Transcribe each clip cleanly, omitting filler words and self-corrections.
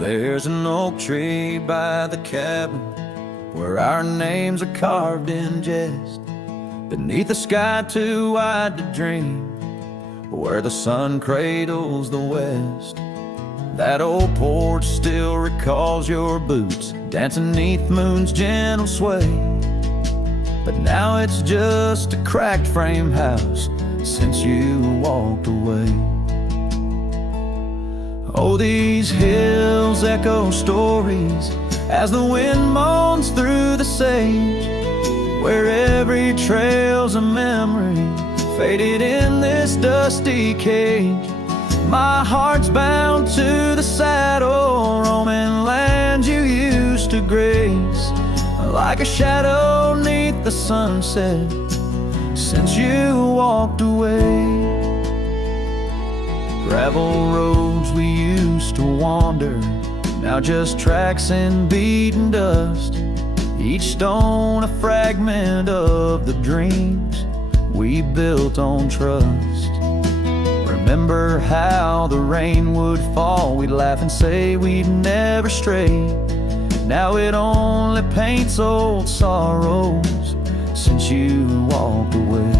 There's an oak tree by the cabin where our names are carved in jest, beneath a sky too wide to dream, where the sun cradles the west. That old porch still recalls your boots dancing neath moon's gentle sway, but now it's just a cracked frame house since you walked away. Oh, these hills echo stories as the wind moans through the sage, where every trail's a memory faded in this dusty cage. My heart's bound to the saddle, roaming lands you used to grace, like a shadow neath the sunset since you walked away. Gravel roads we used to wander, now just tracks and beaten dust, each stone a fragment of the dreams we built on trust. Remember how the rain would fall, we'd laugh and say we'd never stray. Now it only paints old sorrows since you walked away.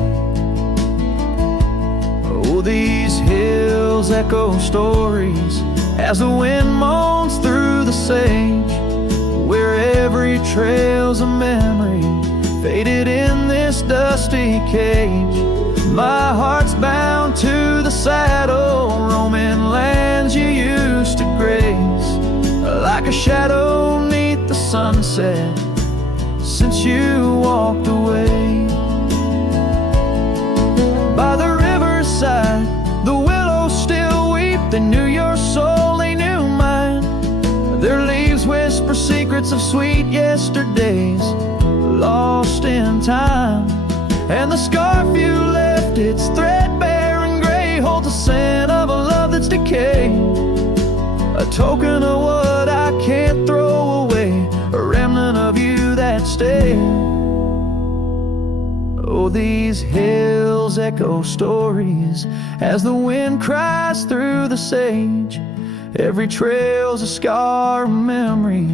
Oh, these hills echo stories as the wind moans through the sage, where every trail's a memory faded in this dusty cage. My heart's bound to the saddle, roaming lands you used to grace, like a shadow neath the sunset since you walked away. By the riverside, the willows still weep. They knew your soul, they knew mine. Their leaves whisper secrets of sweet yesterdays lost in time. And the scarf you left, it's threadbare and gray, holds a scent of a love that's decayed, a token of what I can't throw away, a remnant of you that stayed. Oh, these hills echo stories as the wind cries through the sage. Every trail's a scar, a memory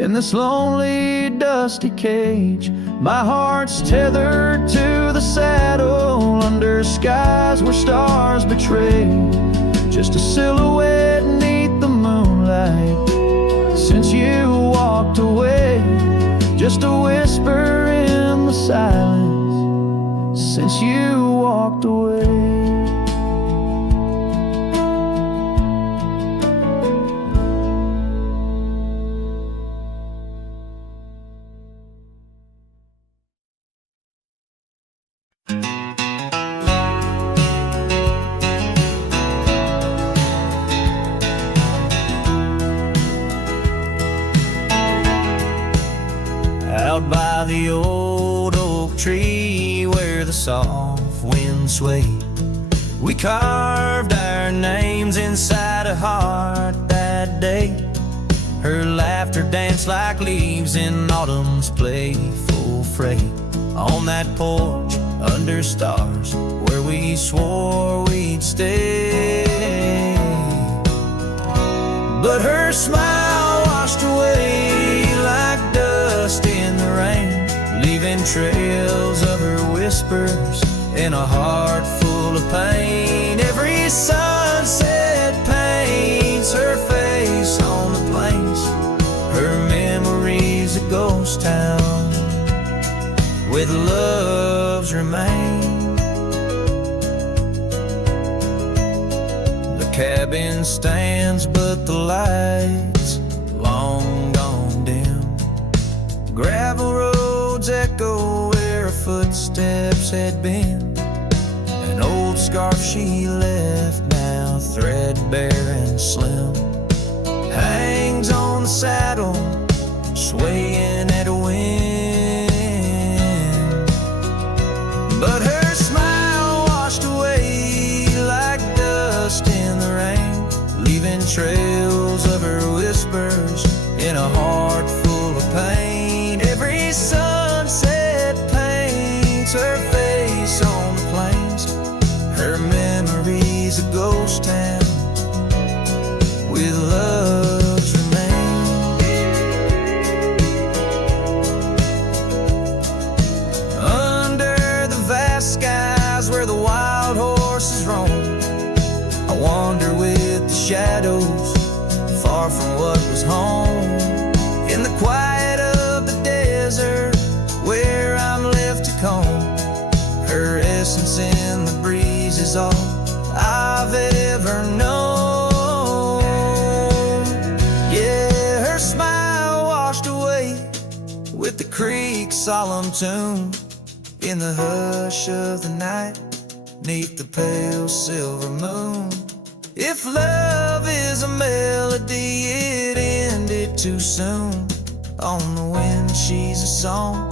in this lonely, dusty cage. My heart's tethered to the saddle under skies where stars betray, just a silhouette neath the moonlight since you walked away, just a whisper in the silence since you walked away. Out by the old oak tree where the soft wind swayed, we carved our names inside a heart that day. Her laughter danced like leaves in autumn's playful fray, on that porch under stars where we swore we'd stay. But her smile washed away like dust in the rain, leaving trails of her whispers in a heart full of pain. Every sunset paints her face on the plains, her memory's a ghost town with love's remain. The cabin stands but the lights long gone dim, gravel roads echo where her footsteps had been. An old scarf she left, now threadbare and slim, hangs on the saddle, swaying at a wind. But her smile washed away like dust in the rain, leaving trails of her whispers in a heart full of pain. Every sunset paints her face on the plains, her memory's a ghost town with love's home. In the quiet of the desert, where I'm left to comb. Her essence in the breeze is all I've ever known. Yeah, her smile washed away with the creek's solemn tune. In the hush of the night, 'neath the pale silver moon. If love is a melody, it ended too soon. On the wind she's a song,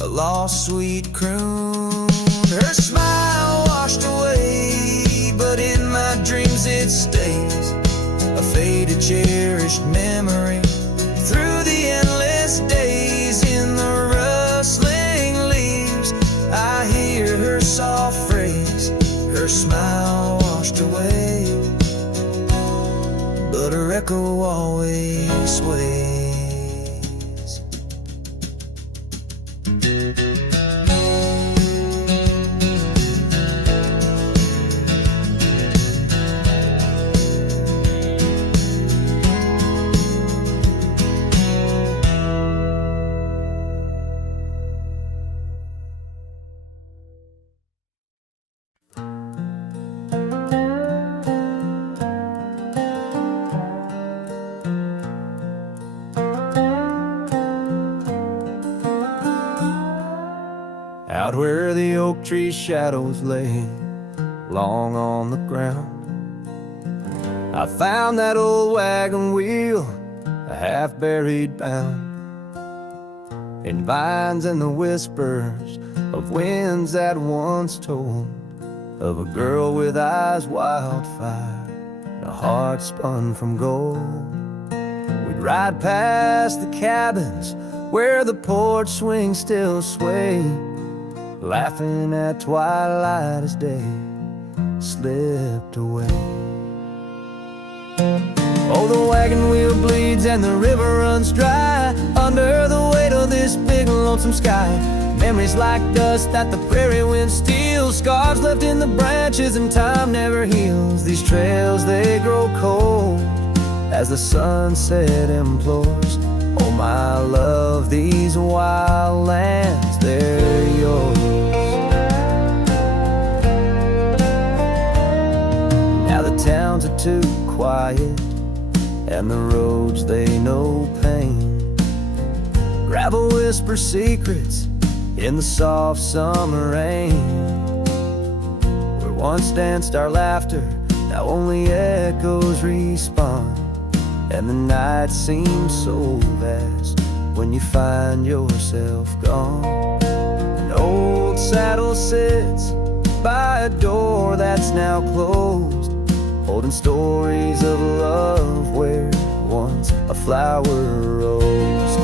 a lost sweet croon. Her smile washed away, but in my dreams it stays, a faded cherished memory. Through the endless days, in the rustling leaves, I hear her soft phrase, her smile washed away, but her echo always sways. Out where the oak tree shadows lay long on the ground, I found that old wagon wheel, a half-buried bound, in vines and the whispers of winds that once told of a girl with eyes wildfire and a heart spun from gold. We'd ride past the cabins where the porch swings still sway, laughing at twilight as day slipped away. Oh, the wagon wheel bleeds and the river runs dry under the weight of this big lonesome sky. Memories like dust that the prairie wind steals, scars left in the branches and time never heals. These trails, they grow cold as the sunset implores. Oh, my love, these wild lands, they're yours. Now the towns are too quiet and the roads, they know pain. Gravel whispers secrets in the soft summer rain. Where once danced our laughter, now only echoes respond. And the night seems so vast when you find yourself gone. An old saddle sits by a door that's now closed, holding stories of love where once a flower rose.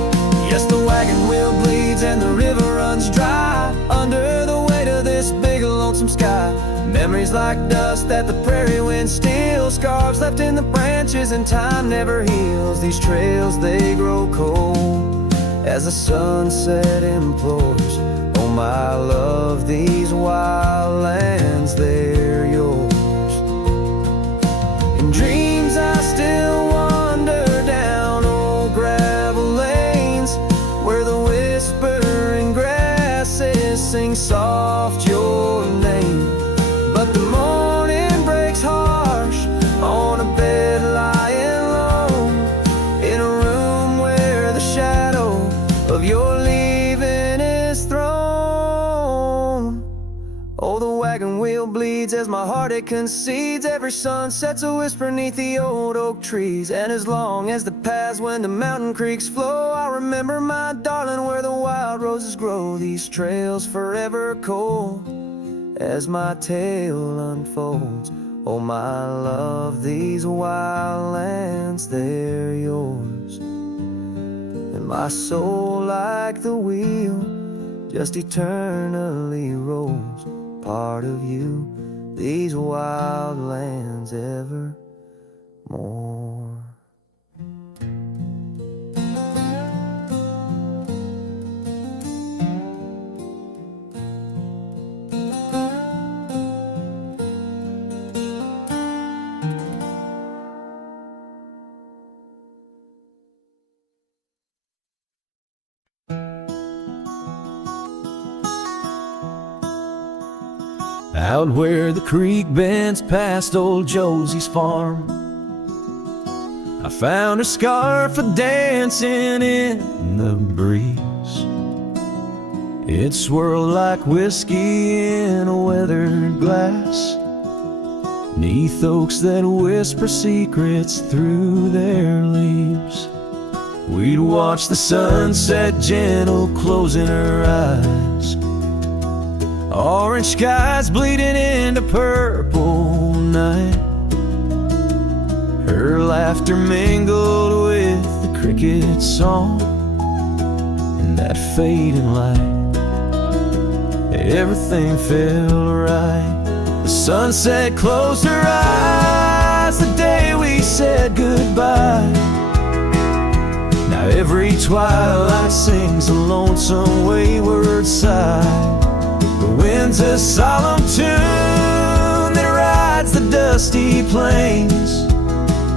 Yes, the wagon wheel bleeds and the river runs dry under the weight of this big lonesome sky. Memories like dust that the prairie wind steals, scars left in the branches and time never heals. These trails, they grow cold as the sunset implores. Oh, my love, these wild lands, they're yours. In dreams I still wander down old gravel lanes where the whispering grasses sing soft your name. But the morning breaks harsh on a bed lying low, in a room where the shadow of your leaving is thrown. Oh, the wagon wheel bleeds as my heart it concedes. Every sunset's a whisper neath the old oak trees. And as long as the paths when the mountain creeks flow, I'll remember my darling where the wild roses grow. These trails forever cold as my tale unfolds. Oh, my love, these wild lands, they're yours. And my soul, like the wheel, just eternally rolls. Part of you, these wild lands evermore. out where the creek bends past old Josie's farm. I found her scarf a-dancing in the breeze. It swirled like whiskey in a weathered glass, 'neath oaks that whisper secrets through their leaves. We'd watch the sunset gentle closing her eyes, orange skies bleeding into purple night. Her laughter mingled with the cricket song and that fading light. Everything felt right. The sunset closed her eyes the day we said goodbye. Now every twilight sings a lonesome wayward sigh. The wind's a solemn tune that rides the dusty plains,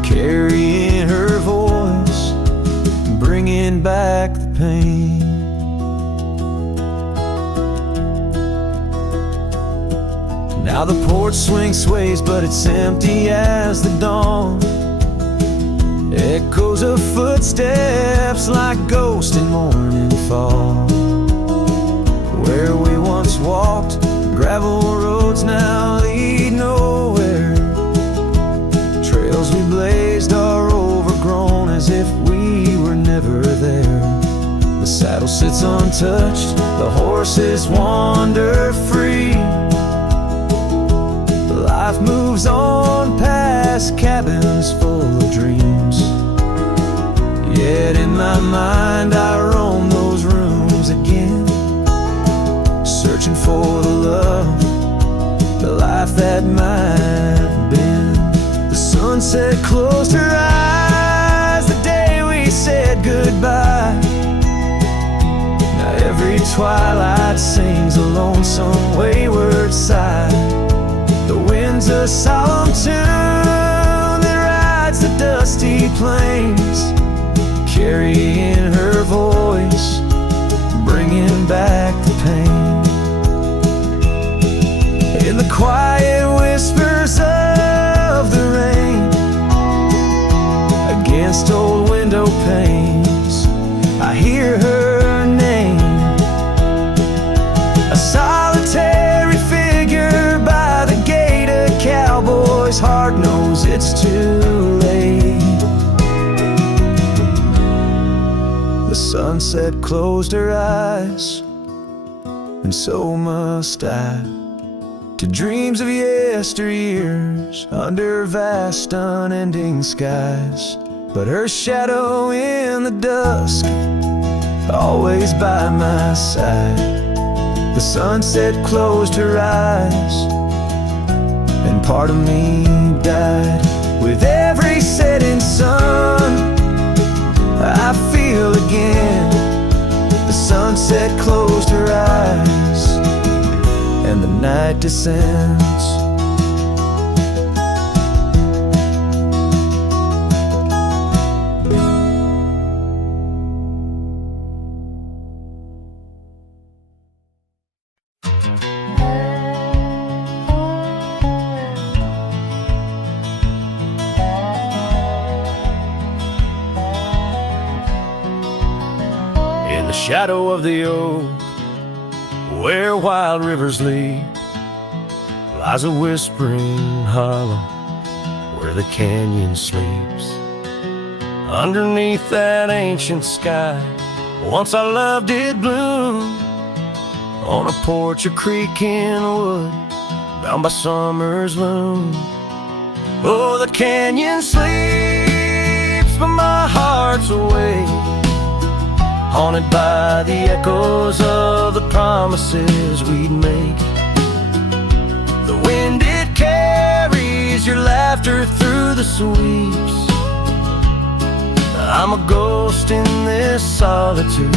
carrying her voice, bringing back the pain. Now the porch swing sways, but it's empty as the dawn. Echoes of footsteps like ghosts in morning fall. Where we once walked, gravel roads now lead nowhere. Trails we blazed are overgrown as if we were never there. The saddle sits untouched, the horses wander free. Life moves on past cabins full of dreams. Yet in my mind I roam those rooms again, searching for the love, the life that might have been. The sunset closed her eyes the day we said goodbye. Now every twilight sings a lonesome wayward sigh. The wind's a solemn tune that rides the dusty plains, carrying her voice, bringing back the pain. In the quiet whispers of the rain, against old window panes, I hear her name. A solitary figure by the gate, a cowboy's heart knows it's too late. The sunset closed her eyes, and so must I, to dreams of yesteryears under vast unending skies. But her shadow in the dusk, always by my side. The sunset closed her eyes, and part of me died. With every setting sun, I feel again. The sunset closed her eyes, and the night descends. In the shadow of the oak, where wild rivers lead, lies a whispering hollow where the canyon sleeps. Underneath that ancient sky, once our love did bloom, on a porch, a creek in a wood, bound by summer's loom. Oh, the canyon sleeps, but my heart's awake, haunted by the echoes of the promises we'd make. The wind, it carries your laughter through the sweeps. I'm a ghost in this solitude,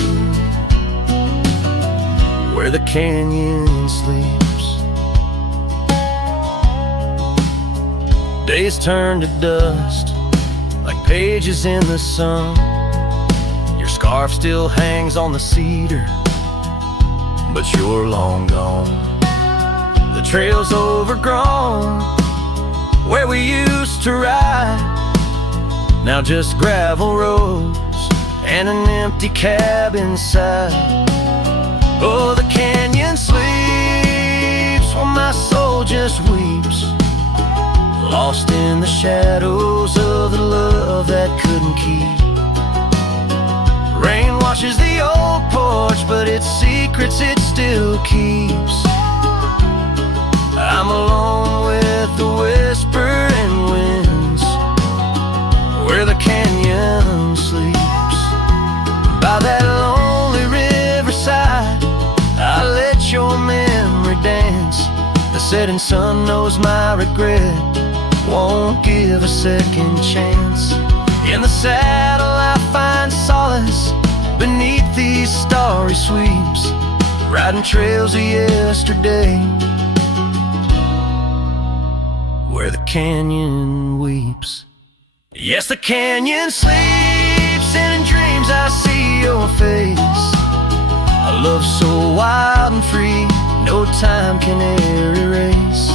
where the canyon sleeps. Days turn to dust, like pages in the sun. Scarf still hangs on the cedar, but you're long gone. The trails overgrown where we used to ride. Now just gravel roads and an empty cab inside. Oh, the canyon sleeps while my soul just weeps, lost in the shadows of the love that couldn't keep. Rain washes the old porch, but its secrets it still keeps. I'm alone with the whispering winds where the canyon sleeps. By that lonely riverside, I let your memory dance. The setting sun knows my regret won't give a second chance. In the saddle I find solace beneath these starry sweeps, riding trails of yesterday where the canyon weeps. Yes, the canyon sleeps, and in dreams I see your face. A love so wild and free, no time can e'er erase.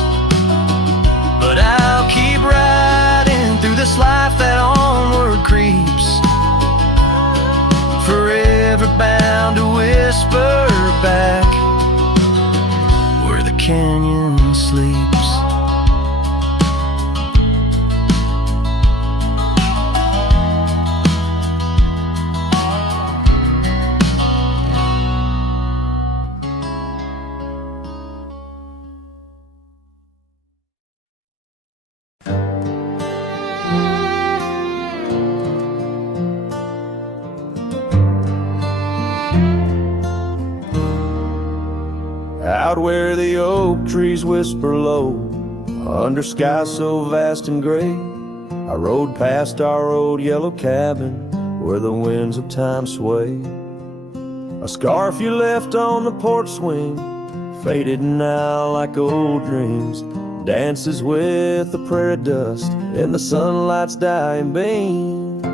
But I'll keep riding through this life that onward creeps, forever bound to whisper back where the canyon sleeps. Out where the oak trees whisper low, under skies so vast and gray, I rode past our old yellow cabin where the winds of time sway. A scarf you left on the porch swing, faded now like old dreams, dances with the prairie dust in the sunlight's dying beams.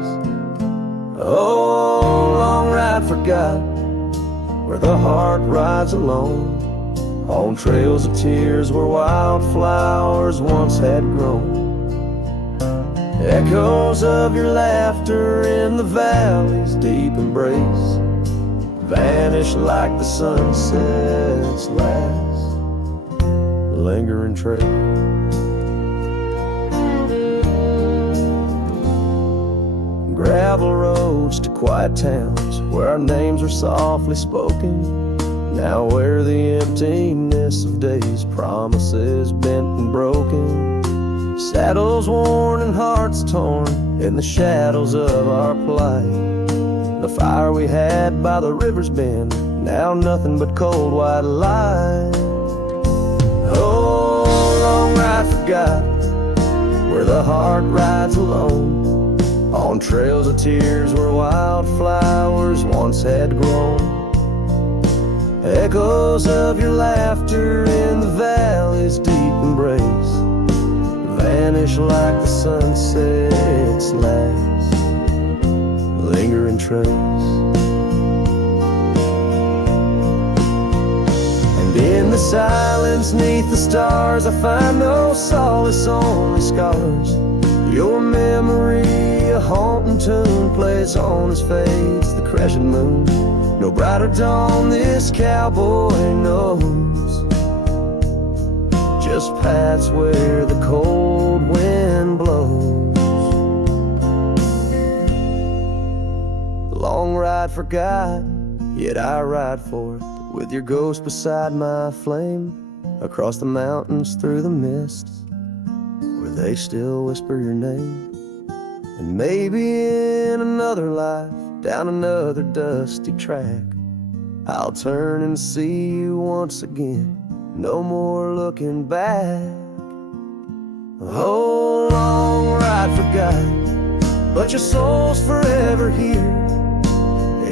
Oh, long ride forgotten, where the heart rides alone, on trails of tears where wildflowers once had grown. Echoes of your laughter in the valley's deep embrace vanish like the sunset's last lingering trace. Gravel roads to quiet towns where our names are softly spoken, now where the emptiness of days, promises bent and broken, saddles worn and hearts torn in the shadows of our plight. The fire we had by the river's bend, now nothing but cold white light. Oh, long ride forgotten, where the heart rides alone, on trails of tears where wildflowers once had grown. Echoes of your laughter in the valley's deep embrace vanish like the sunset's last lingering trace. And in the silence neath the stars I find no solace, only scars. Your memory, a haunting tune, plays on as fades the crescent moon. No brighter dawn this cowboy knows, just paths where the cold wind blows. The long ride forgot, yet I ride forth with your ghost beside my flame, across the mountains through the mists where they still whisper your name. And maybe in another life, down another dusty track, I'll turn and see you once again, no more looking back. Oh, long ride forgotten, but your soul's forever here,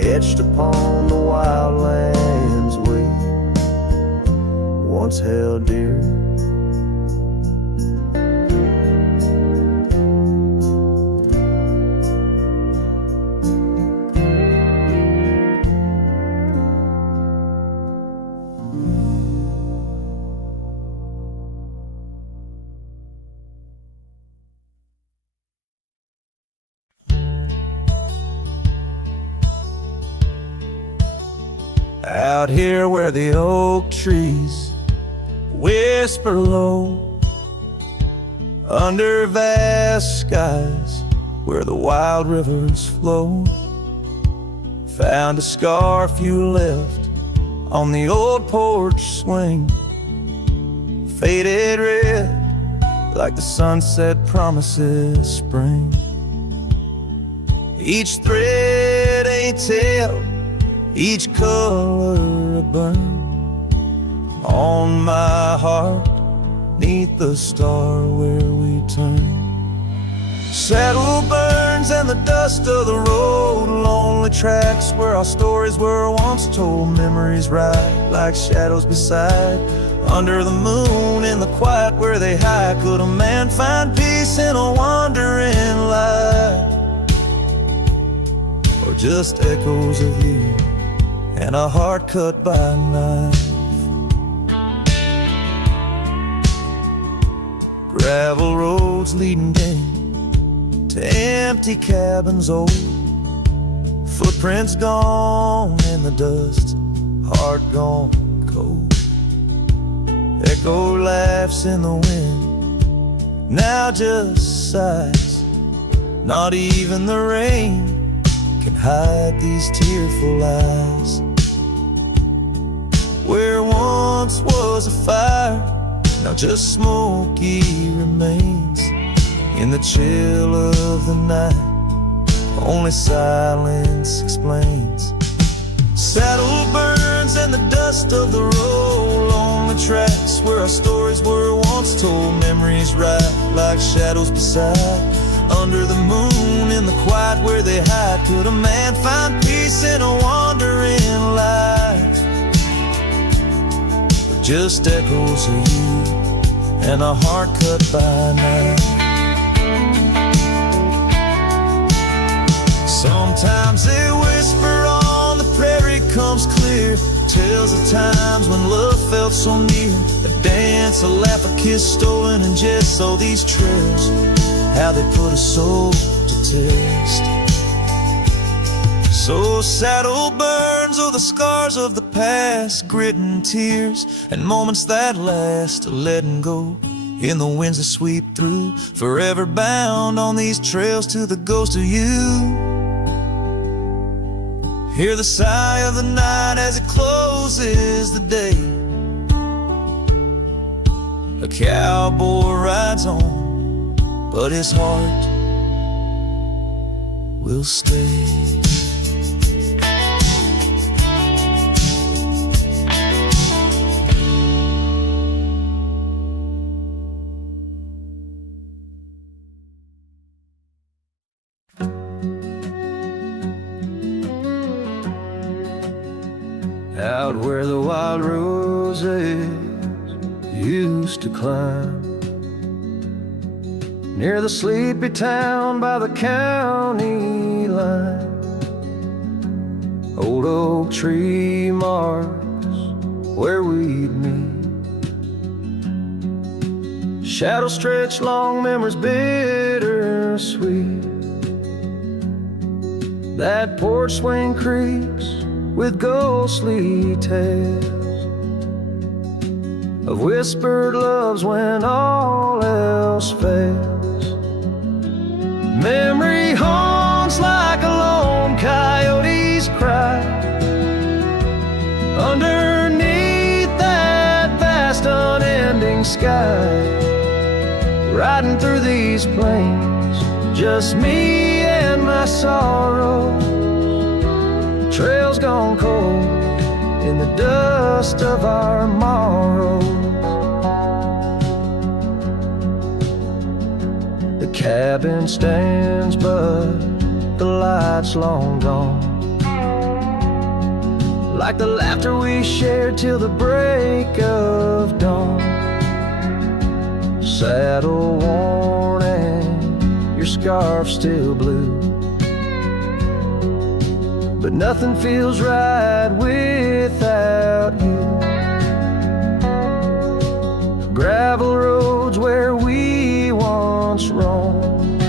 etched upon the wild lands we once held dear. Out here where the oak trees whisper low, under vast skies where the wild rivers flow, found a scarf you left on the old porch swing, faded red like the sunset promises spring. Each thread a tale, each color a burn on my heart, 'neath the star where we turn. Saddle burns and the dust of the road, lonely tracks where our stories were once told. Memories ride like shadows beside, under the moon in the quiet where they hide. Could a man find peace in a wandering light, or just echoes of you and a heart cut by a knife? Gravel roads leading down to empty cabins old, footprints gone in the dust, heart gone cold. Echo laughs in the wind, now just sighs. Not even the rain can hide these tearful eyes. Where once was a fire, now just smoky remains. In the chill of the night, only silence explains. Saddle burns and the dust of the road, lonely tracks where our stories were once told. Memories ride like shadows beside, under the moon in the quiet where they hide. Could a man find peace in a wandering life, or just echoes of you and a heart cut by night? Sometimes they whisper on the prairie comes clear, tales of times when love felt so near. A dance, a laugh, a kiss stolen in jest. So these trails, how they put a soul to test. So saddle burns, oh the scars of the past, grit and tears, and moments that last, a letting go in the winds that sweep through. Forever bound on these trails to the ghost of you. Hear the sigh of the night as it closes the day. A cowboy rides on, but his heart will stay. Out where the wild roses used to climb, near the sleepy town by the county line, old oak tree marks where we'd meet. Shadows stretch long, memories bittersweet. That porch swing creaks with ghostly tales of whispered loves when all else fails. Memory haunts like a lone coyote's cry underneath that vast unending sky. Riding through these plains, just me and my sorrow. Trails gone cold in the dust of our morrows. The cabin stands, but the light's long gone. Like the laughter we shared till the break of dawn. Saddle worn and your scarf still blue, but nothing feels right without you. Gravel roads where we once roamed,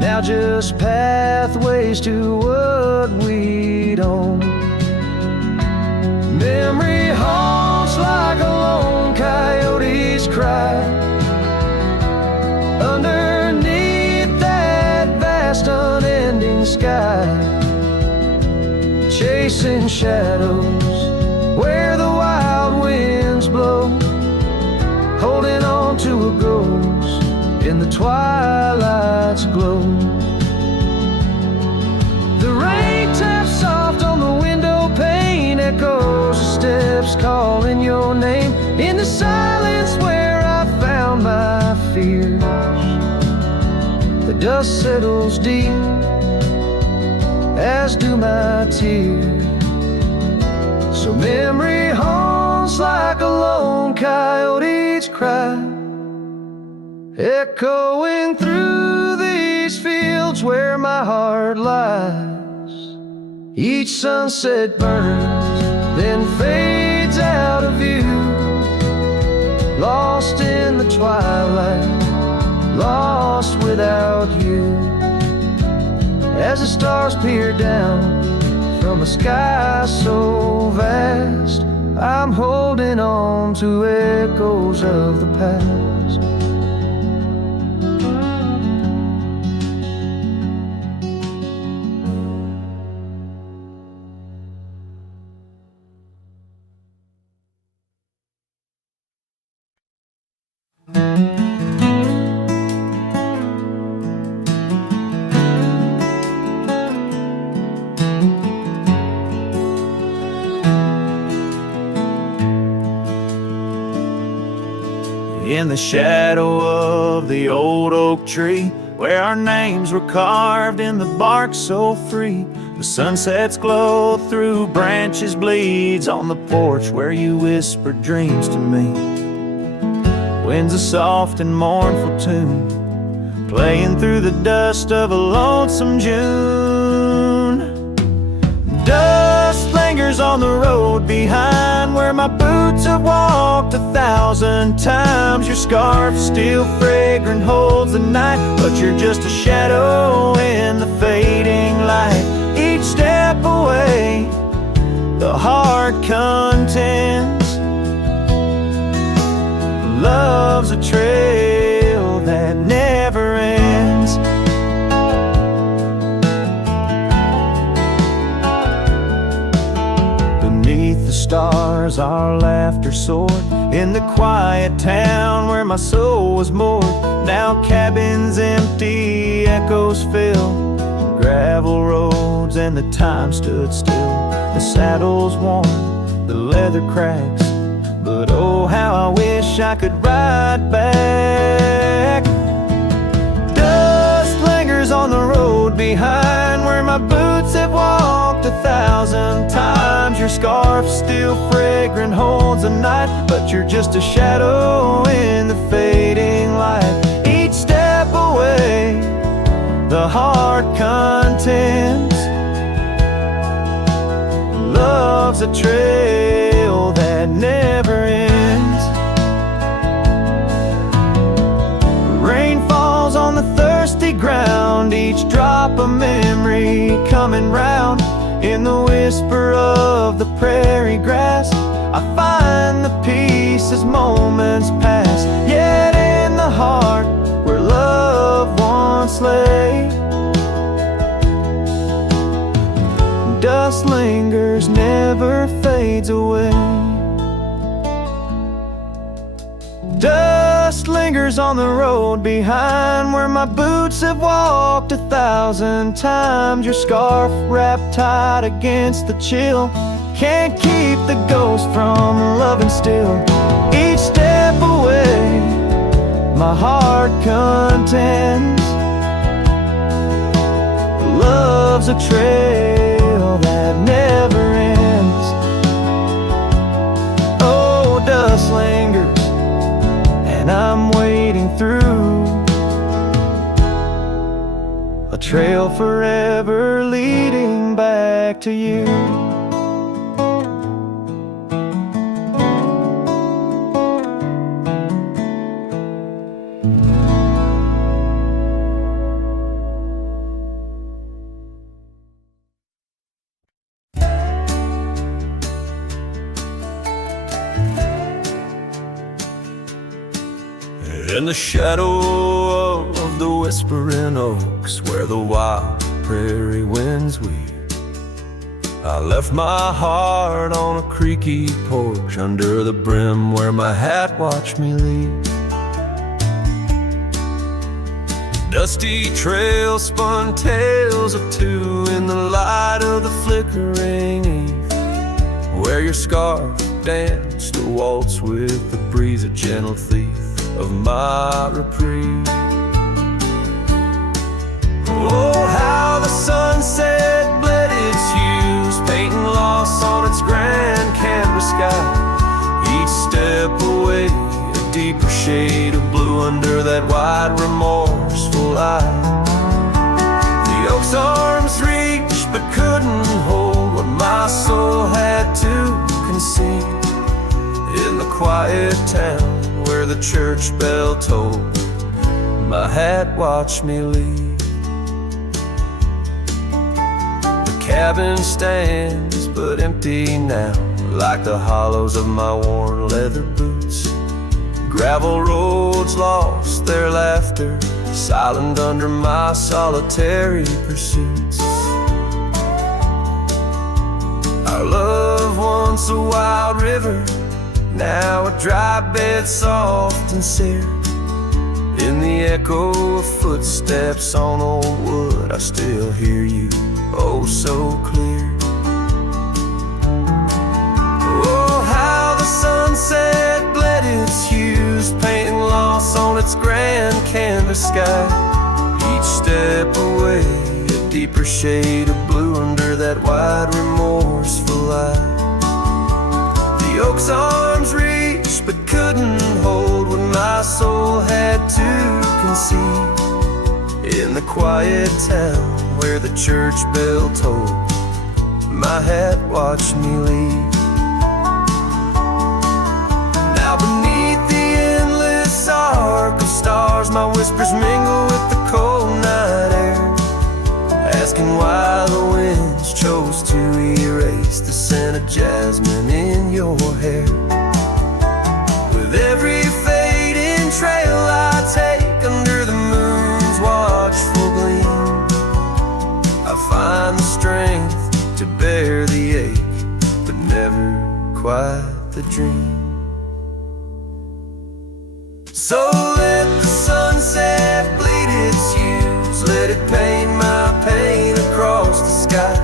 now just pathways to what we'd own. ride underneath that vast unending sky, chasing shadows where the wild winds blow, holding on to a ghost in the twilight's glow. The rain taps soft on the window pane, echoes of steps calling your name in the silence where I found my fears. The dust settles deep, as do my tears. So memory haunts like a lone coyote's cry, echoing through these fields where my heart lies. Each sunset burns, then fades out of view, lost in the twilight, lost without you. As the stars peer down from a sky so vast, I'm holding on to echoes of the past. In the shadow of the old oak tree, where our names were carved in the bark so free, the sunset's glow through branches bleeds on the porch where you whispered dreams to me. Winds a soft and mournful tune, playing through the dust of a lonesome June. Dust lingers on the road behind where my boots have walked 1,000 times. Your scarf still fragrant holds the night, but you're just a shadow in the fading light. Each step away, the heart contends. Love's a trail that never ends. Beneath the stars our laughter soared, in the quiet town where my soul was moored. Now cabins empty, echoes fill gravel roads, and the time stood still. The saddle's worn, the leather cracks, but oh how I wish I could ride back. Dust lingers on the road behind where my boots have walked 1,000 times. Your scarf still fragrant holds the night, but you're just a shadow in the fading light. Each step away, the heart contends. Love's a trail that never ends. Rain falls on the thirsty ground, each drop a memory coming round. In the whisper of the prairie grass, I find the peace as moments pass. Yet in the heart where love once lay, dust lingers, never fades away. Dust lingers on the road behind where my boots have walked 1,000 times. Your scarf wrapped tight against the chill can't keep the ghost from loving still. Each step away, my heart contends. Love's a trail that never ends. Oh, dust lingers, and I'm wading through a trail forever leading back to you. In the shadow of the whispering oaks, where the wild prairie winds weep, I left my heart on a creaky porch under the brim where my hat watched me leave. Dusty trails spun tales of two in the light of the flickering eve, where your scarf danced a waltz with the breeze, a gentle thief of my reprieve. Oh, how the sunset bled its hues, painting loss on its grand canvas sky. Each step away, a deeper shade of blue under that wide remorseful eye. The oak's arms reached but couldn't hold what my soul had to concede. In the quiet town where the church bell tolled, my hat watched me leave. The cabin stands but empty now, like the hollows of my worn leather boots. Gravel roads lost their laughter, silent under my solitary pursuits. Our love, once a wild river, now a dry bed soft and sere. In the echo of footsteps on old wood, I still hear you, oh so clear. Oh, how the sunset bled its hues, painting loss on its grand canvas sky. Each step away, a deeper shade of blue under that wide remorseful eye. The oak's arms reached but couldn't hold what my soul had to concede. In the quiet town where the church bell tolled, my hat watched me leave. Now beneath the endless arc of stars, my whispers mingle with the cold night air, asking why the winds chose to erase the scent of jasmine in your hair. With every fading trail I take under the moon's watchful gleam, I find the strength to bear the ache, but never quite the dream. So let the sunset bleed its hues, let it paint my pain across the sky.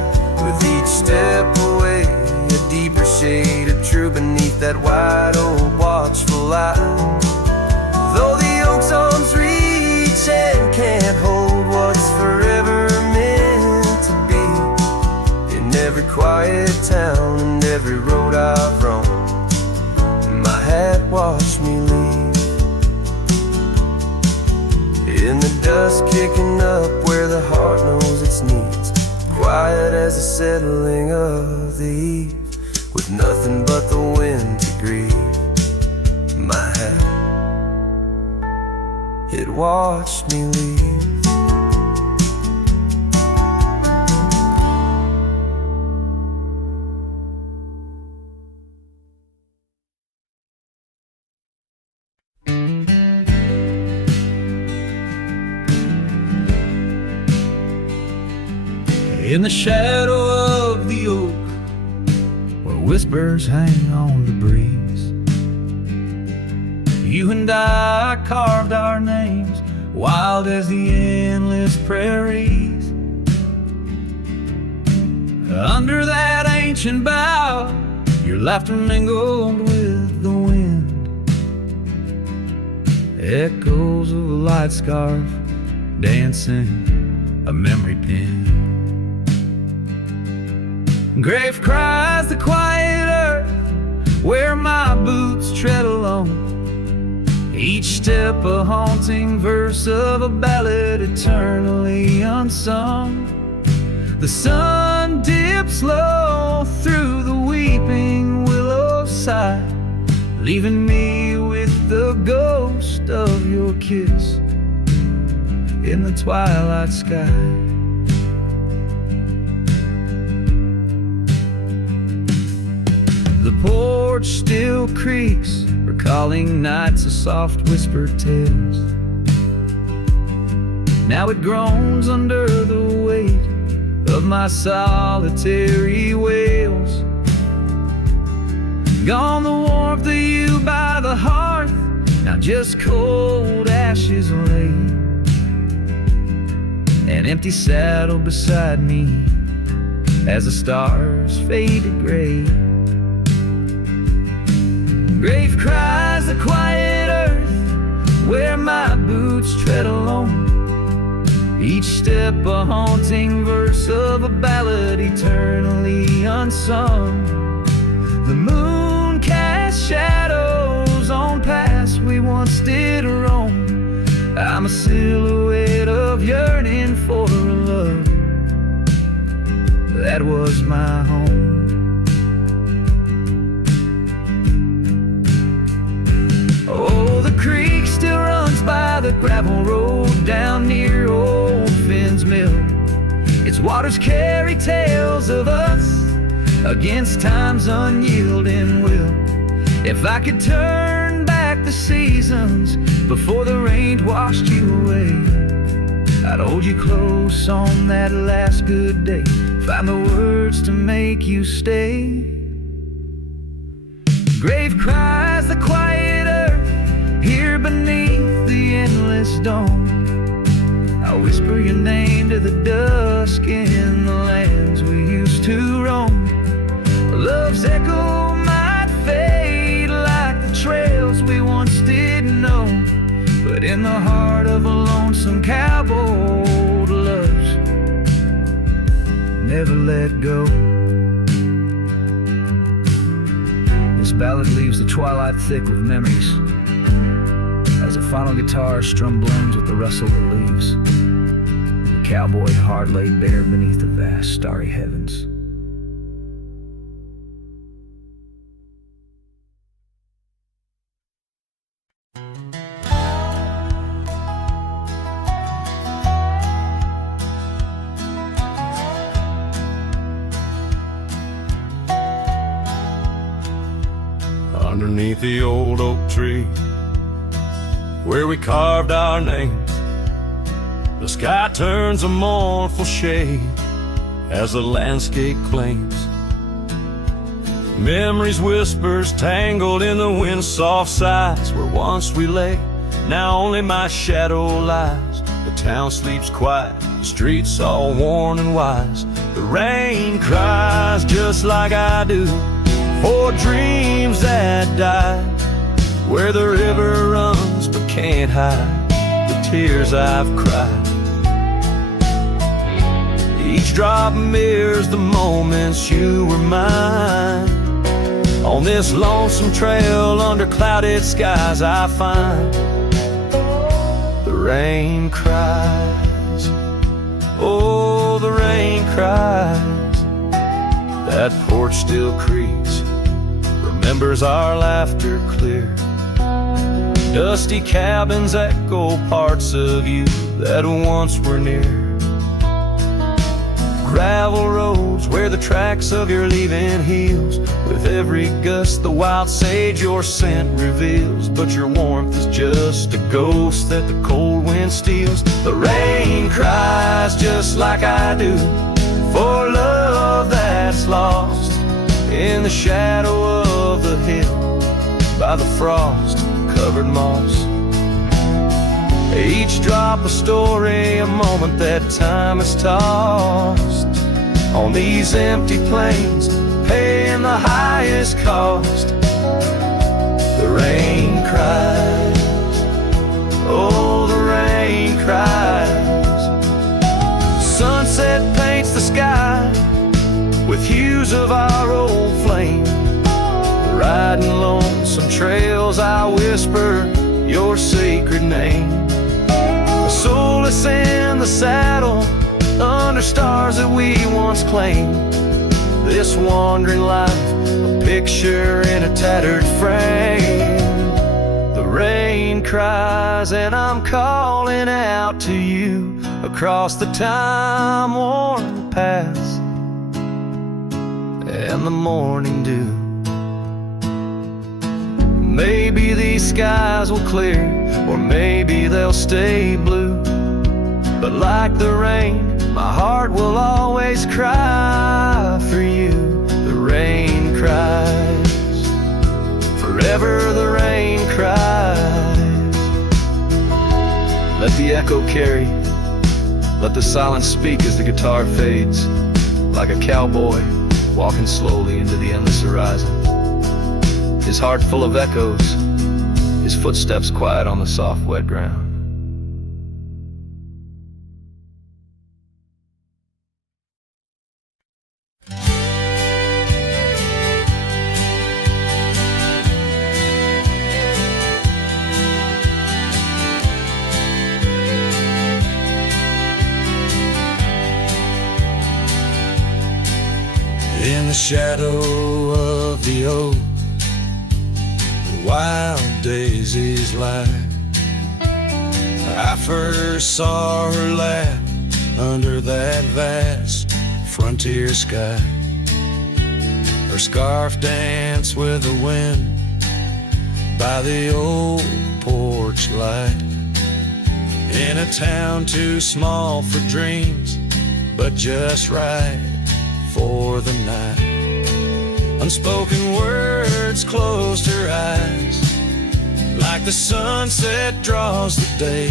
With each step away, a deeper shade of true beneath that wide old watchful eye. Though the oak's arms reach and can't hold what's forever meant to be, in every quiet town and every road I've roamed, my hat watched me leave. In the dust kicking up where the heart knows its needs, quiet as the settling of the eve, with nothing but the wind to grieve, my hat, it watched me leave. In the shadow of the oak, where whispers hang on the breeze, you and I carved our names, wild as the endless prairies. Under that ancient bough, your laughter mingled with the wind, echoes of a light scarf dancing a memory pin. Grave cries the quiet earth where my boots tread alone, each step a haunting verse of a ballad eternally unsung. The sun dips low through the weeping willow side, leaving me with the ghost of your kiss in the twilight sky. The porch still creaks, recalling nights of soft whispered tales. Now it groans under the weight of my solitary wails. Gone the warmth of you by the hearth, now just cold ashes lay. An empty saddle beside me as the stars fade to gray. Grave cries the quiet earth where my boots tread alone. Each step a haunting verse of a ballad eternally unsung. The moon casts shadows on paths we once did roam. I'm a silhouette of yearning for a love that was my home. Oh, the creek still runs by the gravel road down near old Finn's Mill. Its waters carry tales of us against time's unyielding will. If I could turn back the seasons before the rain washed you away, I'd hold you close on that last good day, find the words to make you stay. Grave cries the quiet earth here beneath the endless dome. I'll whisper your name to the dusk in the lands we used to roam. Love's echo might fade like the trails we once did know, but in the heart of a lonesome cowboy, old loves never let go. This ballad leaves the twilight thick with memories as a final guitar strum blends with the rustle of leaves. The cowboy heart laid bare beneath the vast starry heavens. Underneath the old oak tree where we carved our names, the sky turns a mournful shade as the landscape claims. Memories whispers tangled in the wind's soft sighs, where once we lay, now only my shadow lies. The town sleeps quiet, the streets all worn and wise. The rain cries just like I do for dreams that die, where the river runs but can't hide the tears I've cried. Each drop mirrors the moments you were mine. On this lonesome trail under clouded skies I find the rain cries. Oh, the rain cries. That porch still creaks, remembers our laughter clear. Dusty cabins echo parts of you that once were near. Gravel roads where the tracks of your leaving heels. With every gust the wild sage your scent reveals, but your warmth is just a ghost that the cold wind steals. The rain cries just like I do for love that's lost in the shadow of the hill by the frost-covered moss. Each drop a story, a moment that time has tossed on these empty plains, paying the highest cost. The rain cries. Oh, the rain cries. Sunset paints the sky with hues of our old flame. Riding lonesome trails I whisper your sacred name. Soulless in the saddle under stars that we once claimed. This wandering life, a picture in a tattered frame. The rain cries and I'm calling out to you across the time-worn paths and the morning dew. maybe these skies will clear, or maybe they'll stay blue. But like the rain, my heart will always cry for you. The rain cries, forever the rain cries. Let the echo carry, let the silence speak as the guitar fades, like a cowboy walking slowly into the endless horizon. His heart full of echoes, his footsteps quiet on the soft wet ground. In the shadow of the oak, the wild daisies lie. I first saw her laugh under that vast frontier sky. Her scarf danced with the wind by the old porch light. In a town too small for dreams, but just right for the night. Unspoken words closed her eyes, like the sunset draws the day.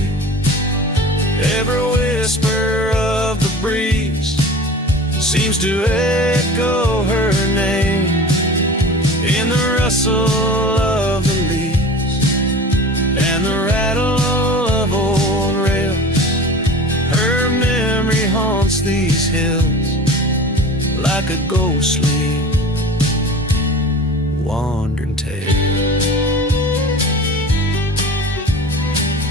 Every whisper of the breeze seems to echo her name. In the rustle of the leaves and the rattle of old rails, her memory haunts these hills like a ghostly wandering tale.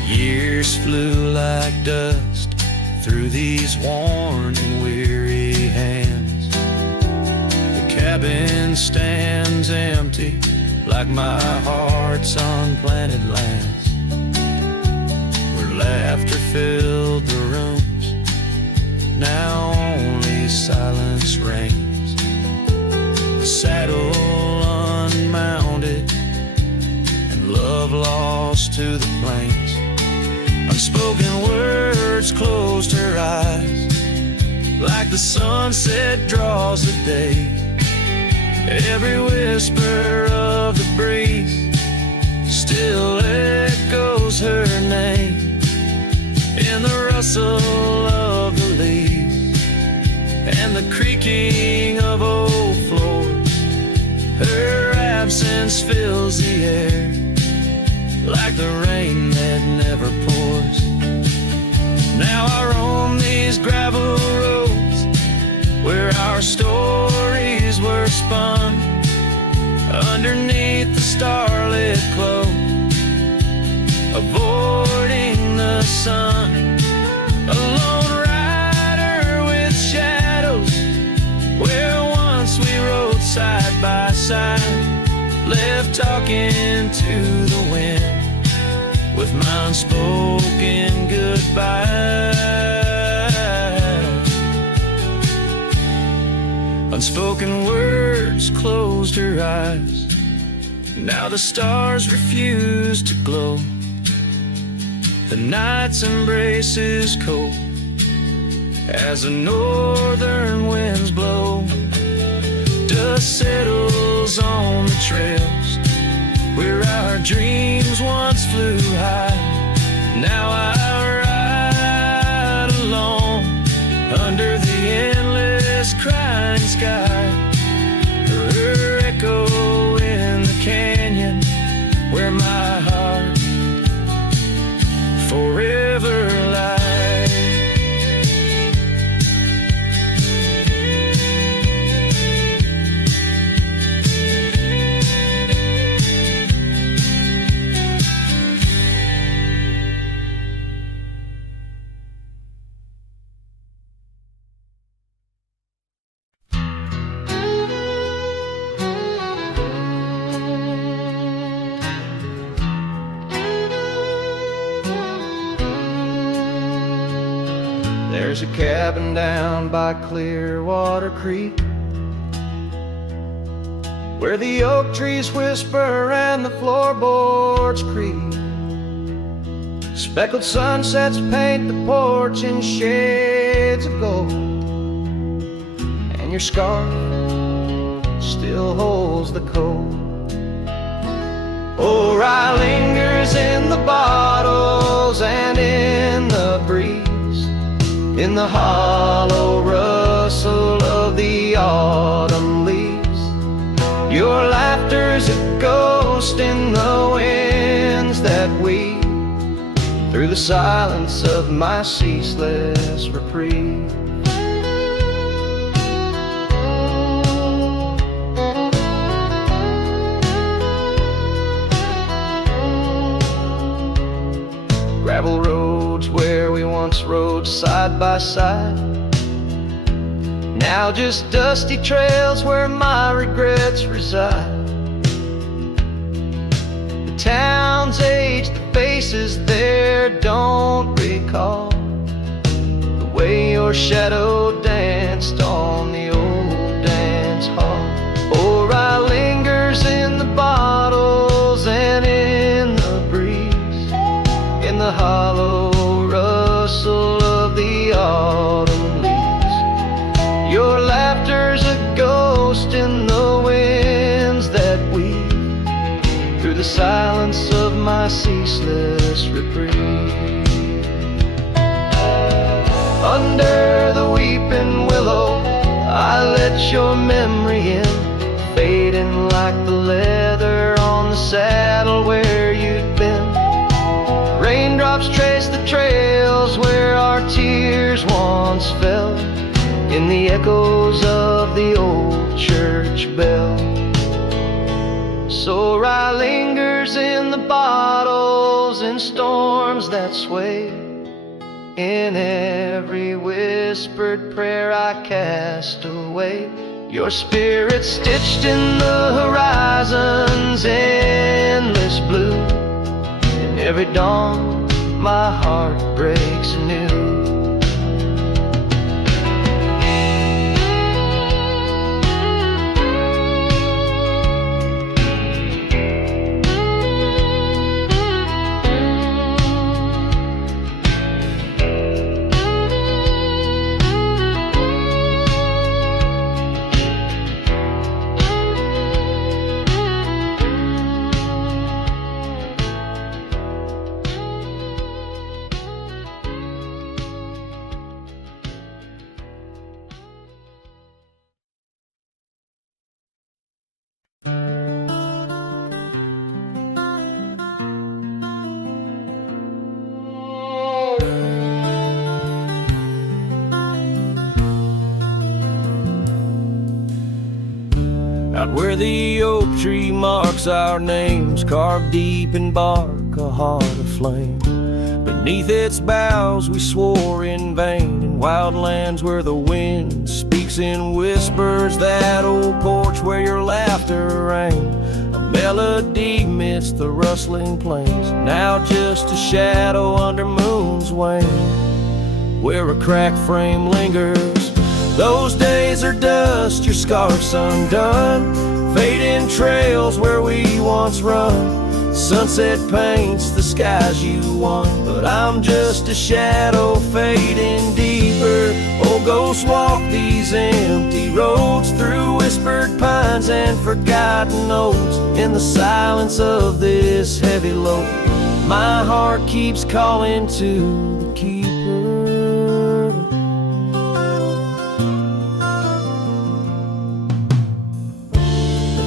Years flew like dust through these worn and weary hands. The cabin stands empty like my heart's unplanted lands, where laughter filled the rooms, now only silence reigns. The saddle unmounted and love lost to the plains. Unspoken words closed her eyes, like the sunset draws the day. Every whisper of the breeze still echoes her name. In the rustle of the leaves and the creaking of old floors, her absence fills the air like the rain that never pours. Now I roam these gravel roads where our stories were spun, underneath the starlit glow, avoiding the sun. A lone rider with shadows, where once we rode side by side, left talking to the wind with my unspoken goodbye. Unspoken words closed her eyes. Now the stars refuse to glow. The night's embrace is cold as the northern winds blow. Dust settles on the trails where our dreams once flew high. Now I ride alone under the endless crying sky. Her echo in the canyon where my heart forever lies. There's a cabin down by Clearwater Creek where the oak trees whisper and the floorboards creak. Speckled sunsets paint the porch in shades of gold, and your scarf still holds the cold. Oh, rye lingers in the bottles and in the breeze, in the hollow rustle of the autumn leaves. Your laughter's a ghost in the winds that weave through the silence of my ceaseless reprieve. Gravel roads where we once rode side by side, now just dusty trails where my regrets reside. The town's age, the faces there don't recall the way your shadow danced on the old dance hall. Or I lingers in the bottles and in the breeze, in the hollow rustle of the autumn leaves. Your laughter's a ghost in the winds that weave through the silence of my ceaseless reprieve. Under the weeping willow, I let your memory in, fading like the leather on the saddle where you'd been. Raindrops trace the trails where our tears once fell, in the echoes of the old church bell. So rye lingers in the bottles, in storms that sway, in every whispered prayer I cast away. Your spirit stitched in the horizon's endless blue, and every dawn my heart breaks anew. Out where the oak tree marks our names, carved deep in bark, a heart aflame. Beneath its boughs we swore in vain, in wild lands where the wind speaks in whispers, that old porch where your laughter rang, a melody midst the rustling plains, now just a shadow under moon's wane, where a cracked frame lingers. Those days are dust, your scarf's undone, fading trails where we once run. Sunset paints the skies you won, but I'm just a shadow fading deeper. Oh, ghosts walk these empty roads through whispered pines and forgotten oaks. In the silence of this heavy load, my heart keeps calling to the keeper.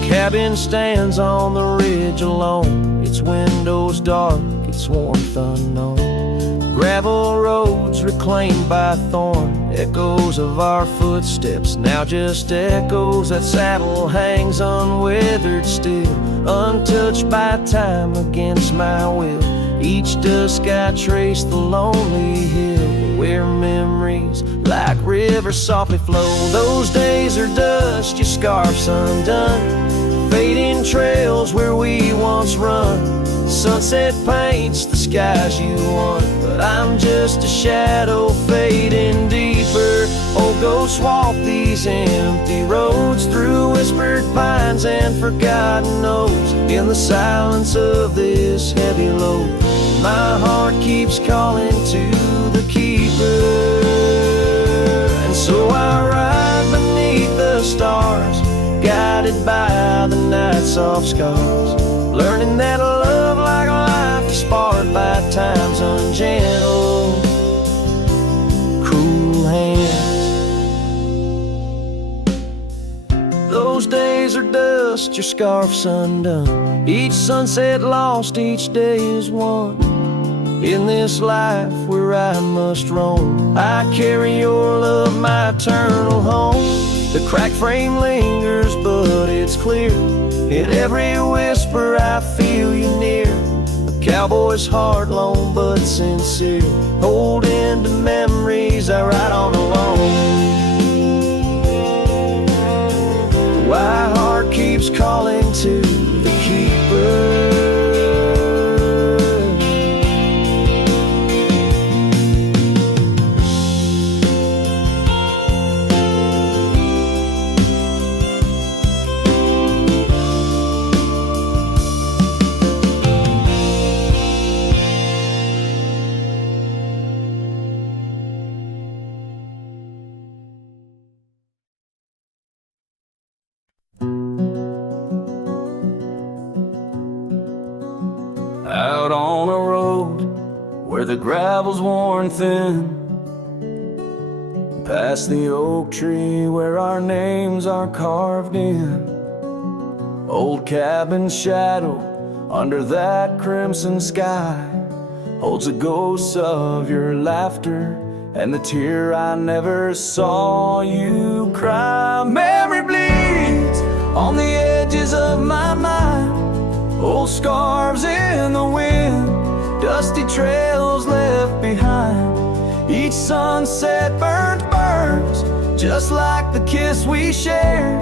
Cabin stands on the ridge alone, its windows dark, its warmth unknown. Gravel roads reclaimed by thorn, echoes of our footsteps, now just echoes. That saddle hangs unweathered still, untouched by time against my will. Each dusk I trace the lonely hill, where memories like rivers softly flow. Those days are dust, your scarf's undone, fading trails where we once run. Sunset paints the skies you won, but I'm just a shadow fading deeper. Oh, go swap these empty roads through whispered pines and forgotten notes. In the silence of this heavy load, my heart keeps calling to the keeper. And so I ride beneath the stars, guided by the night's soft scars, learning that a love like life is sparred by time's ungentle, cruel hands. Those days are dust, your scarf's undone. Each sunset lost, each day is won. In this life where I must roam, I carry your love, my eternal home. The cracked frame lingers, but it's clear. In every whisper I feel you near. A cowboy's heart, lone but sincere, holding to memories I ride on alone. My heart keeps calling to the keeper. Out on a road where the gravel's worn thin, past the oak tree where our names are carved in. Old cabin shadow under that crimson sky holds the ghosts of your laughter and the tear I never saw you cry. Memory bleeds on the edges of my mind, old scarves in the wind, dusty trails left behind. Each sunset burns just like the kiss we shared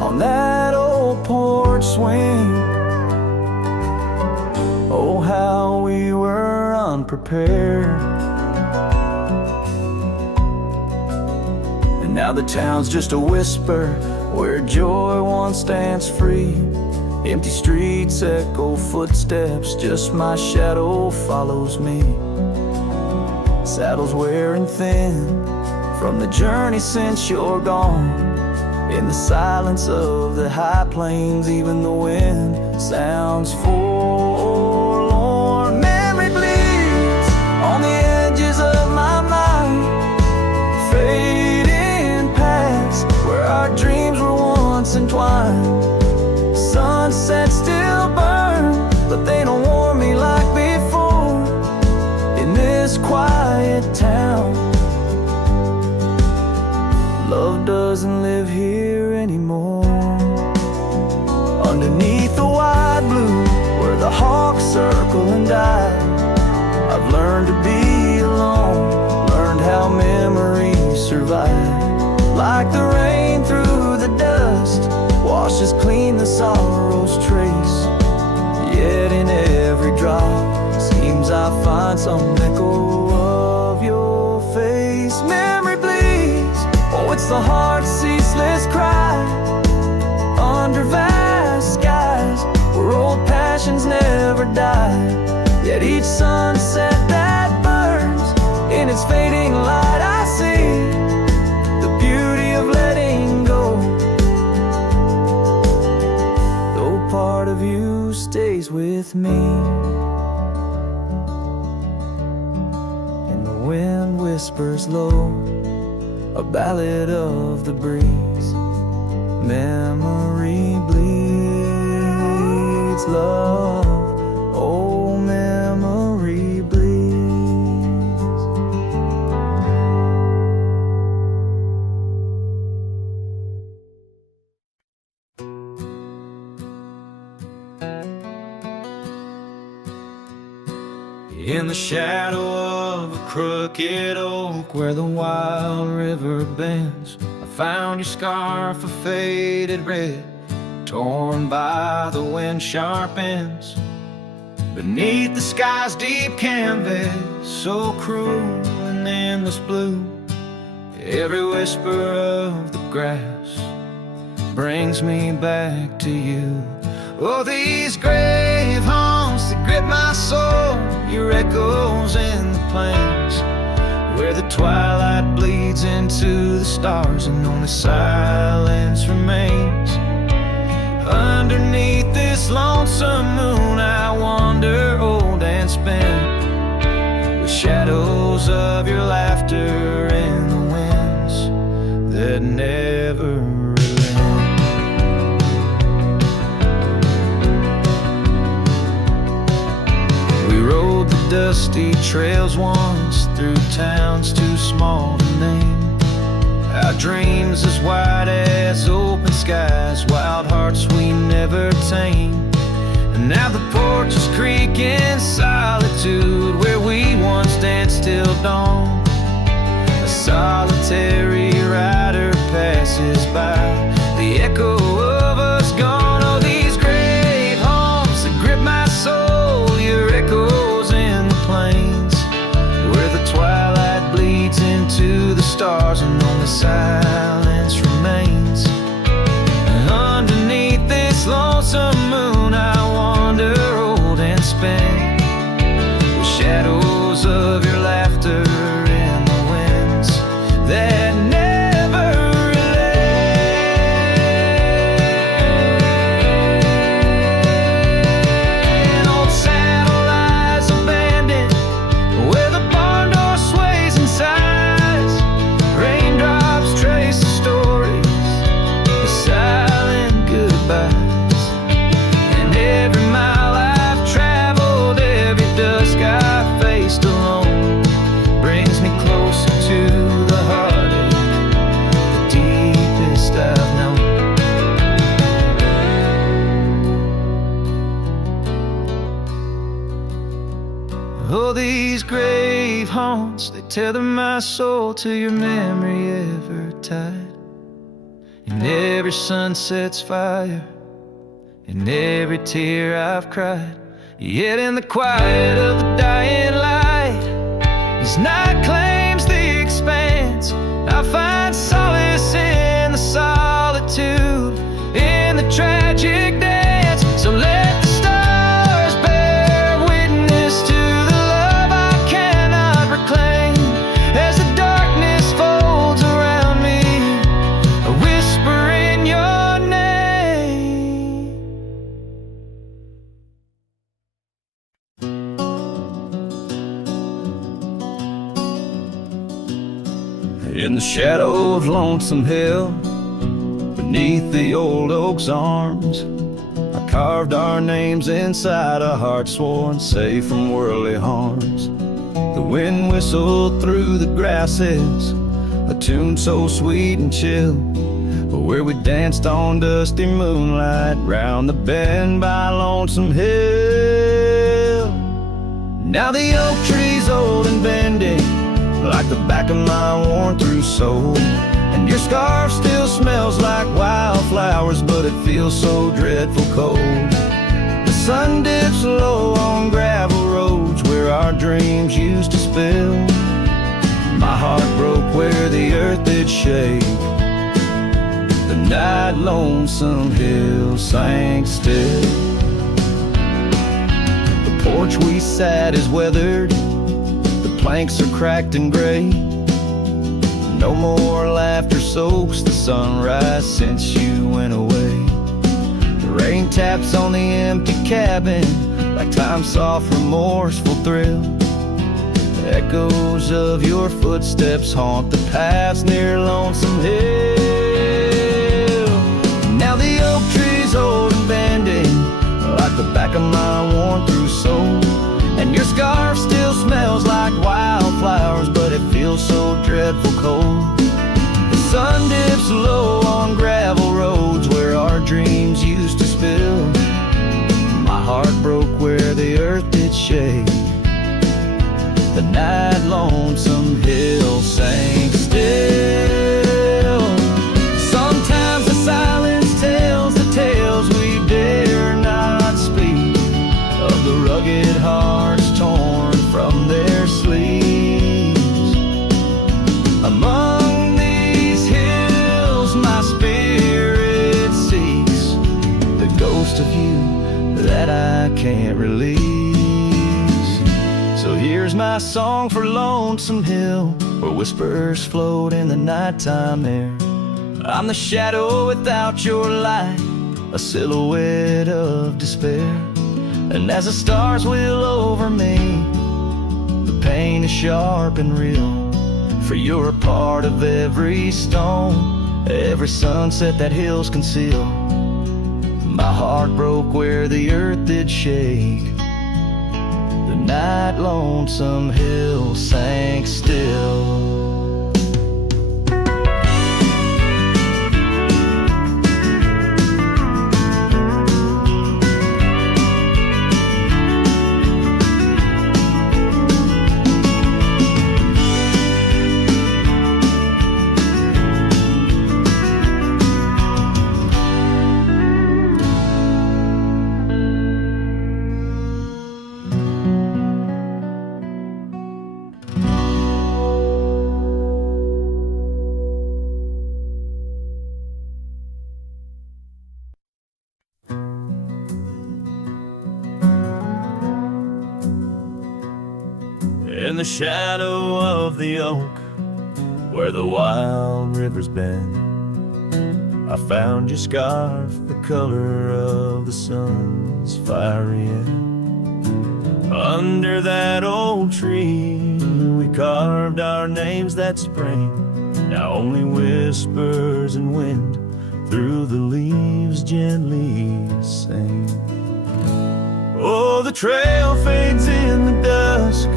on that old porch swing. Oh, how we were unprepared. And now the town's just a whisper where joy once danced free. Empty streets echo footsteps, just my shadow follows me. Saddles wearing thin from the journey since you're gone. In the silence of the high plains, even the wind sounds forlorn. Memory bleeds on the edges of my mind, fading past where our dreams were once entwined. Sunsets still burn, but they don't warm me like before. In this quiet town, love doesn't live here anymore. Underneath the wide blue, where the hawks circle and die, I've learned to be alone, learned how memories survive. Like the rain through the dust, washes clean the sorrow's trace. Yet in every drop, seems I find some echo of your face. Memory bleeds, oh, it's the heart's ceaseless cry. Under vast skies, where old passions never die. Yet each sunset that burns, in its fading light I see the beauty of letting go. Part of you stays with me. And the wind whispers low, a ballad of the breeze. Memory bleeds love, oh, memory bleeds. In the shadow of a crooked oak where the wild river bends, I found your scarf of faded red, torn by the wind sharp ends. Beneath the sky's deep canvas, so cruel and endless blue, Every whisper of the grass brings me back to you. Oh, these grave haunts that grip my soul, your echoes in the plains, where the twilight bleeds into the stars and only silence remains. Underneath this lonesome moon I wander old and spent, with shadows of your laughter in the winds that never relent. We rode the dusty trails once through towns too small to name, our dreams as wide as open skies, wild hearts we never tamed. And now the porches creak in solitude, where we once danced till dawn. A solitary rider passes by, the echo of us gone. Oh, these grave haunts that grip my soul, your echoes in the plains, where the twilight bleeds into the stars and only silence remains. And underneath this lonesome moon I wander old and spent, with shadows of your laughter in the winds that never relent. Old saddle lies abandoned, where the barn door sways and sighs. Raindrops trace the stories, the silent goodbyes. And every mile I've traveled, every dusk I faced alone, brings me closer to the heartache, the deepest I've known. Oh, these grave haunts, they tether my soul to your memory ever tied. In every sunset's fire, in every tear I've cried. Yet in the quiet of the dying light, as night claims the expanse, I find solace in the solitude, in the tragic dance. So let the stars bear witness to the love I cannot reclaim, as the darkness folds around me, a whisper in your name. In the shadow of Lonesome Hill, beneath the old oak's arms, I carved our names inside a heart sworn safe from worldly harms. The wind whistled through the grasses, a tune so sweet and chill, where we danced on dusty moonlight round the bend by Lonesome Hill. Now the oak tree's old and bending, like the back of my worn-through soul, and your scarf still smells like wildflowers, but it feels so dreadful cold. The sun dips low on gravel roads where our dreams used to spill. My heart broke where the earth did shake, the night Lonesome Hill sank still. The porch we sat is weathered, the planks are cracked and gray. No more laughter soaks the sunrise since you went away. The rain taps on the empty cabin like time's soft remorseful thrill. The echoes of your footsteps haunt the paths near Lonesome Hill. Now the oak tree's old and bending, like the back of my worn-through soul, and your scarf still smells like wildflowers, but it feels so dreadful cold. The sun dips low on gravel roads where our dreams used to spill. My heart broke where the earth did shake, the night Lonesome Hill sank still. Sometimes the silence tells the tales we dare not speak, of the rugged hearts torn from their sleeves. Among the my song for Lonesome Hill, where whispers float in the nighttime air. I'm the shadow without your light, a silhouette of despair. And as the stars wheel over me, the pain is sharp and real. For you're a part of every stone, every sunset that hills conceal. My heart broke where the earth did shake. The night Lonesome Hill sank still. In the shadow of the oak, where the wild rivers bend, I found your scarf, the color of the sun's fiery end. Under that old tree, we carved our names that spring. Now only whispers and wind through the leaves gently sing. Oh, the trail fades in the dusk,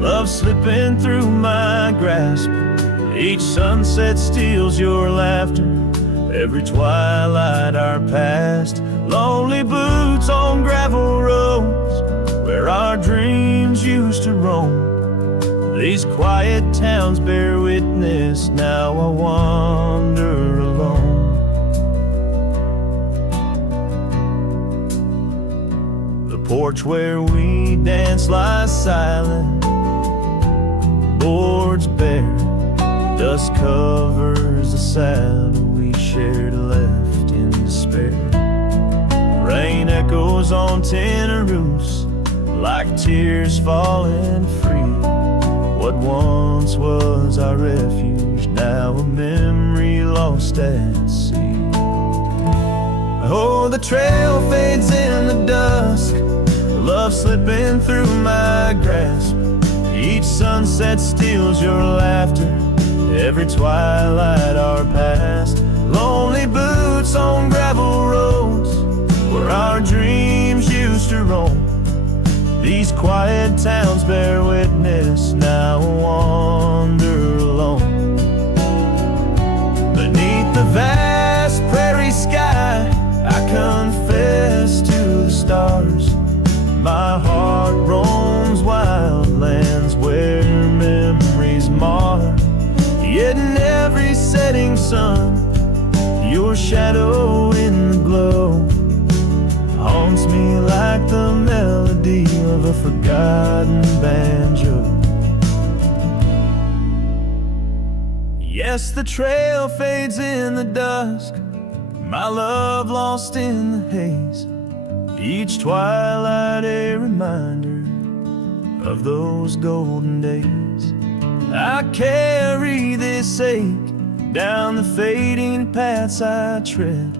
love slipping through my grasp. Each sunset steals your laughter, every twilight our past. Lonely boots on gravel roads, where our dreams used to roam. These quiet towns bear witness, now I wander alone. The porch where we dance lies silent, boards bare, dust covers the saddle we shared, left in despair. Rain echoes on tin roofs like tears falling free. What once was our refuge, now a memory lost at sea. Oh, the trail fades in the dusk, love slipping through my grasp. Each sunset steals your laughter, every twilight our past. Lonely boots on gravel roads, where our dreams used to roam. These quiet towns bear witness, now I wander alone. Beneath the vast prairie sky, I confess to the stars. My heart roams wild lands where memories mar. Yet in every setting sun, your shadow in the glow haunts me like the melody of a forgotten banjo. Yes, the trail fades in the dusk, my love lost in the haze. Each twilight a reminder of those golden days. I carry this ache down the fading paths I tread.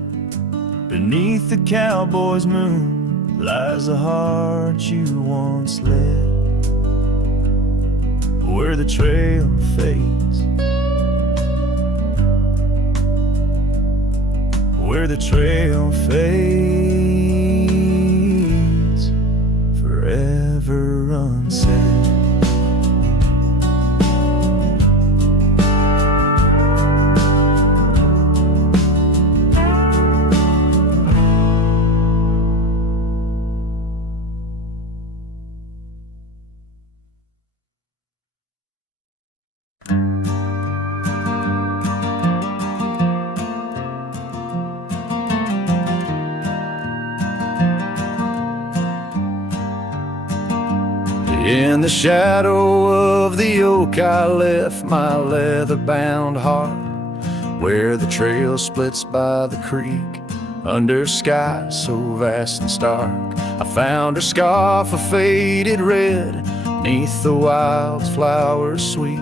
Beneath the cowboy's moon lies a heart you once led. Where the trail fades, where the trail fades, forever unsaid. In the shadow of the oak I left my leather-bound heart, where the trail splits by the creek, under skies so vast and stark. I found her scarf, a faded red, Beneath the wildflowers sweet,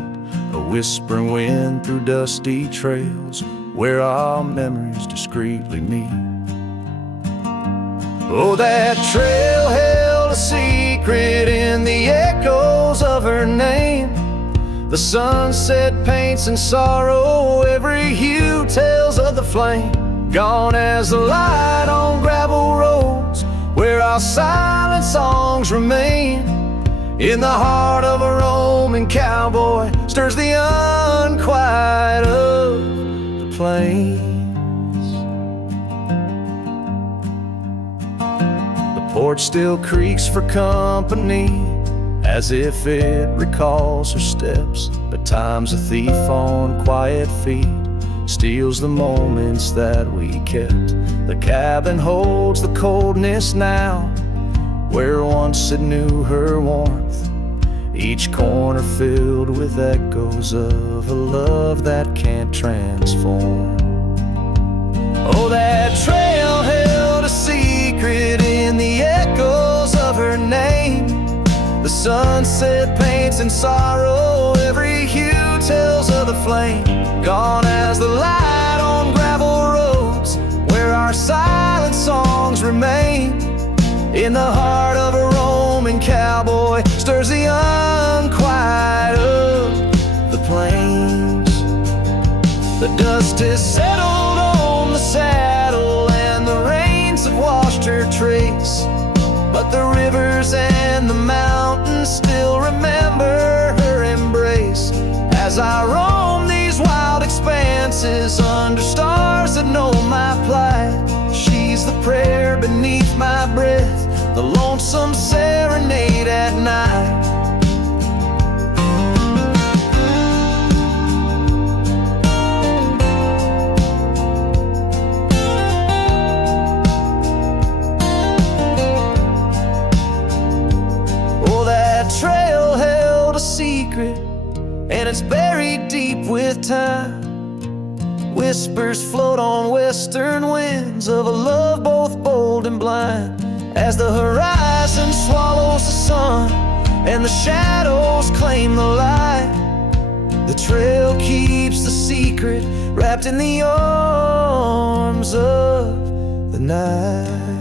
a whispering wind through dusty trails where our memories discreetly meet. Oh, that trail held a secret in the echoes of her name. The sunset paints in sorrow, every hue tells of the flame. Gone as the light on gravel roads, where our silent songs remain. In the heart of a Roman cowboy stirs the unquiet of the plains. The porch still creaks for company, as if it recalls her steps. But time's a thief on quiet feet, steals the moments that we kept. The cabin holds the coldness now, where once it knew her warmth. Each corner filled with echoes of a love that can't transform. Oh, that trail held a secret in the echoes of her name. The sunset paints in sorrow, every hue tells of the flame. Gone as the light on gravel roads, where our silent songs remain. In the heart of a Roman cowboy stirs the unquiet of the plains. The dust has settled on the saddle, and the rains have washed her trace. But the rivers and the mountains still remember her embrace. As I roam these wild expanses under stars that know my plight, she's the prayer beneath my breath, the lonesome serenade at night. Oh, that trail held a secret, and it's buried deep with time. Whispers float on western winds of a love both bold and blind. As the horizon swallows the sun and the shadows claim the light, the trail keeps the secret wrapped in the arms of the night.